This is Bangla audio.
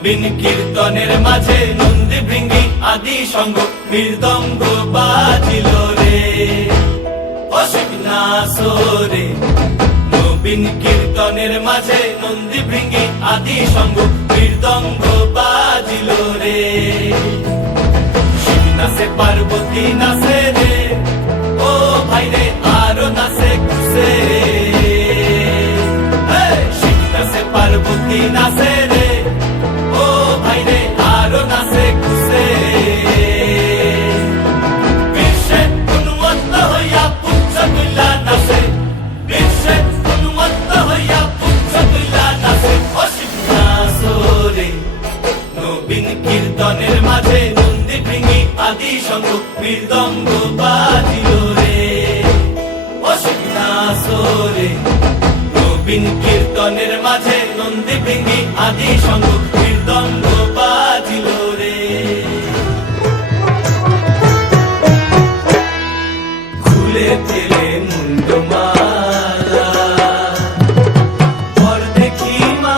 নবীন কীর্তনের মাঝে নন্দী ভৃঙ্গি আদি সঙ্গ মৃদঙ্গ বাজিল রে। অসিক না সোরে নবীন কীর্তনের মাঝে নন্দী ভৃঙ্গি আদি সঙ্গ মৃদঙ্গ বাজিল রে। শিব নাচে পার্বতী নাচে মৃদঙ্গ বাজিল রে অসুবিধাসরে। নবীন কীর্তনের মাঝে নন্দী ভেঙ্গি আদি সঙ্গ মৃদঙ্গ বাজিল রে খুলে ফেলে মুন্ড মালা দেখি মা